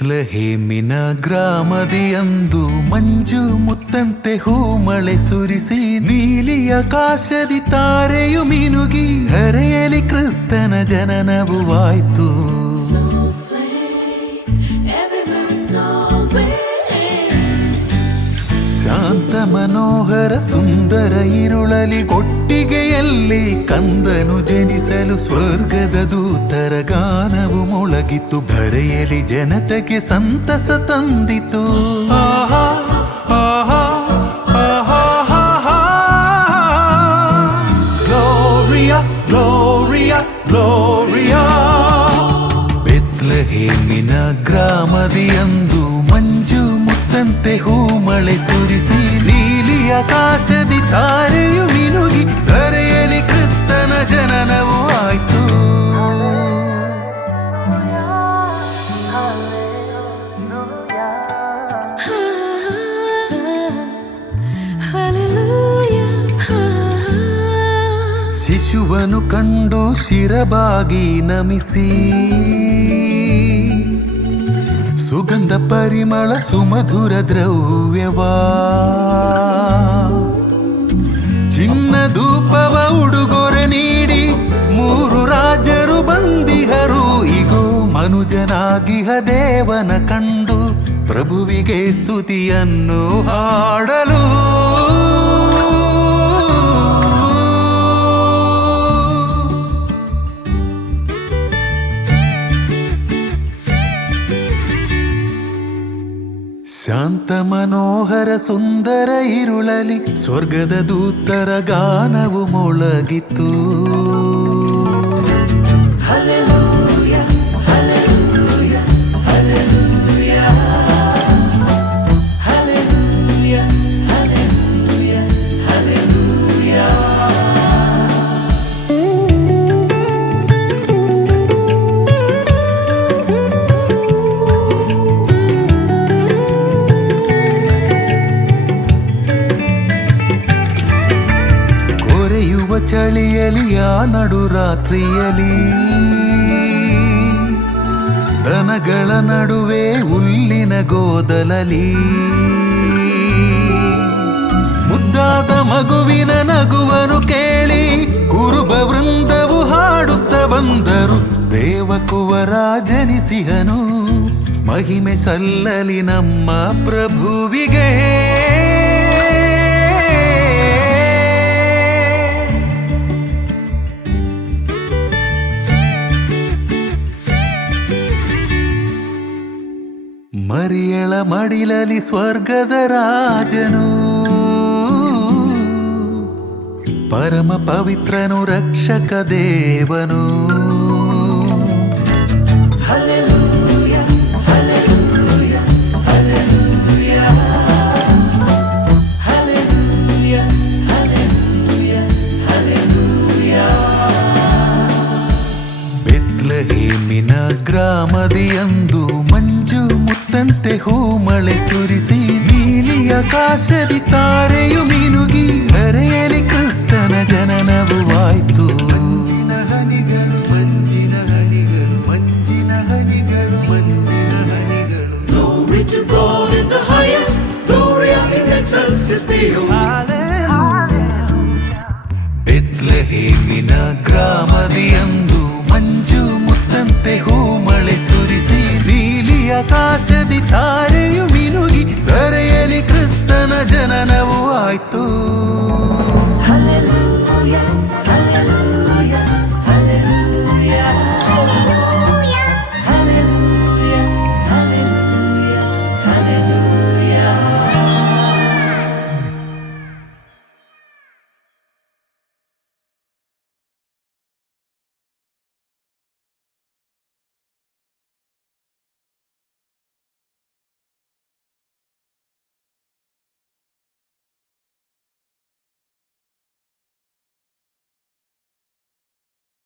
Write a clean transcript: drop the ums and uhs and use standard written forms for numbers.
ಬೆತ್ಲೆಹೇಮಿನ ಗ್ರಾಮದಿಯಂದು ಮಂಜು ಮುತ್ತಂತೆ ಹೂಮಳೆ ಸುರಿಸಿ ನೀಲಿ ಆಕಾಶದಿ ತಾರೆಯು ಮಿನುಗಿ ಧರೆಯಲಿ ಕ್ರಿಸ್ತನ ಜನನವಾಯ್ತು. ಶಾಂತ ಮನೋಹರ ಸುಂದರ ಇರುಳಲಿ ಕೊಟ್ಟಿಗೆಯಲ್ಲಿ ಕಂದನು ಜನಿಸಲು ಸ್ವರ್ಗದ ದೂತರ ಗಾನವು ಮೊಳಗಿತು. ಧರೆಯಲಿ ಜನತೆಗೆ ಸಂತಸ ತಂದಿತು. ಆಹಾ ಆಹಾ ಆಹಾ ಆಹಾ. Gloria gloria gloria. ಬೆತ್ಲೆಹೇಮಿನ ಗ್ರಾಮದಿಯಂದು ಮಂಜು ಮುತ್ತಂತೆ ಹೂಮಳೆ ಸುರಿಸಿ ನೀಲಿ ಆಕಾಶದಿ ತಾರೆಯು ಮಿನುಗಿ ಧರೆಯಲಿ ಕ್ರಿಸ್ತನ ಜನನವು ಆಯ್ತು. ಶಿಶುವನು ಕಂಡು ಶಿರಬಾಗಿ ನಮಿಸಿ ಸುಗಂಧ ಪರಿಮಳ ಸುಮಧುರ ದ್ರವ್ಯವಾ ಚಿನ್ನ ಧೂಪವ ಉಡುಗೊರೆ ನೀಡಿ ಮೂರು ರಾಜರು ಬಂದಿಹರು. ಇಗೋ ಮನುಜನಾಗಿಹ ದೇವನ ಕಂಡು ಪ್ರಭುವಿಗೆ ಸ್ತುತಿಯನ್ನು ಹಾಡಲು. ಶಾಂತ ಮನೋಹರ ಸುಂದರ ಇರುಳಲಿ ಸ್ವರ್ಗದ ದೂತರ ಗಾನವು ಮೊಳಗಿತು. Hallelujah hallelujah hallelujah hallelujah hallelujah hallelujah. ಚಳಿಯಲಿ ಆ ನಡು ರಾತ್ರಿಯಲಿ ದನಗಳ ನಡುವೆ ಹುಲ್ಲಿನ ಗೋದಲಲಿ ಮುದ್ದಾದ ಮಗುವಿನ ನಗುವನು ಕೇಳಿ ಕುರುಬ ವೃಂದವು ಹಾಡುತ್ತ ಬಂದರು. ದೇವಕುವರ ಜನಿಸಿಹನು ಮಹಿಮೆ ಸಲ್ಲಲಿ ನಮ್ಮ ಪ್ರಭುವಿಗೆ. ಮರಿಯಳ ಮಡಿಲಲಿ ಸ್ವರ್ಗದ ರಾಜನು ಪರಮ ಪವಿತ್ರನು ರಕ್ಷಕ ದೇವನು. Hallelujah hallelujah hallelujah hallelujah hallelujah hallelujah. ಬೆತ್ಲೆಹೇಮಿನ ಗ್ರಾಮದಿಯಂದು ಮಂಜು ಮುತ್ತಂತೆ ಹೂಮಳೆ ಸುರಿಸಿ ನೀಲಿ ಆಕಾಶದಿ ತಾರೆಯು ಮಿನುಗಿ ಧರೆಯಲಿ ಕ್ರಿಸ್ತನ ಜನನವಾಯ್ತು. ಮಂಜಿನ ಹನಿಗಳು ಮಂಜಿನ ಹನಿಗಳು ಮಂಜಿನ ಹನಿಗಳು ಮಂಜಿನ ಹನಿಗಳು. Glory to God in the highest, Gloria in excelsis Deo. ಬೆತ್ಲೆಹೇಮಿನ ಗ್ರಾಮದಿಯಂದು ಮಂಜು ಮುತ್ತಂತೆ ಹೂಮಳೆ ಸುರಿಸಿ ನೀಲಿ ಆಕಾಶದಿ ತಾರೆಯು ಮಿನುಗಿ ಧರೆಯಲಿ ಕ್ರಿಸ್ತನ ಜನನವು ಆಯ್ತು. Hallelujah.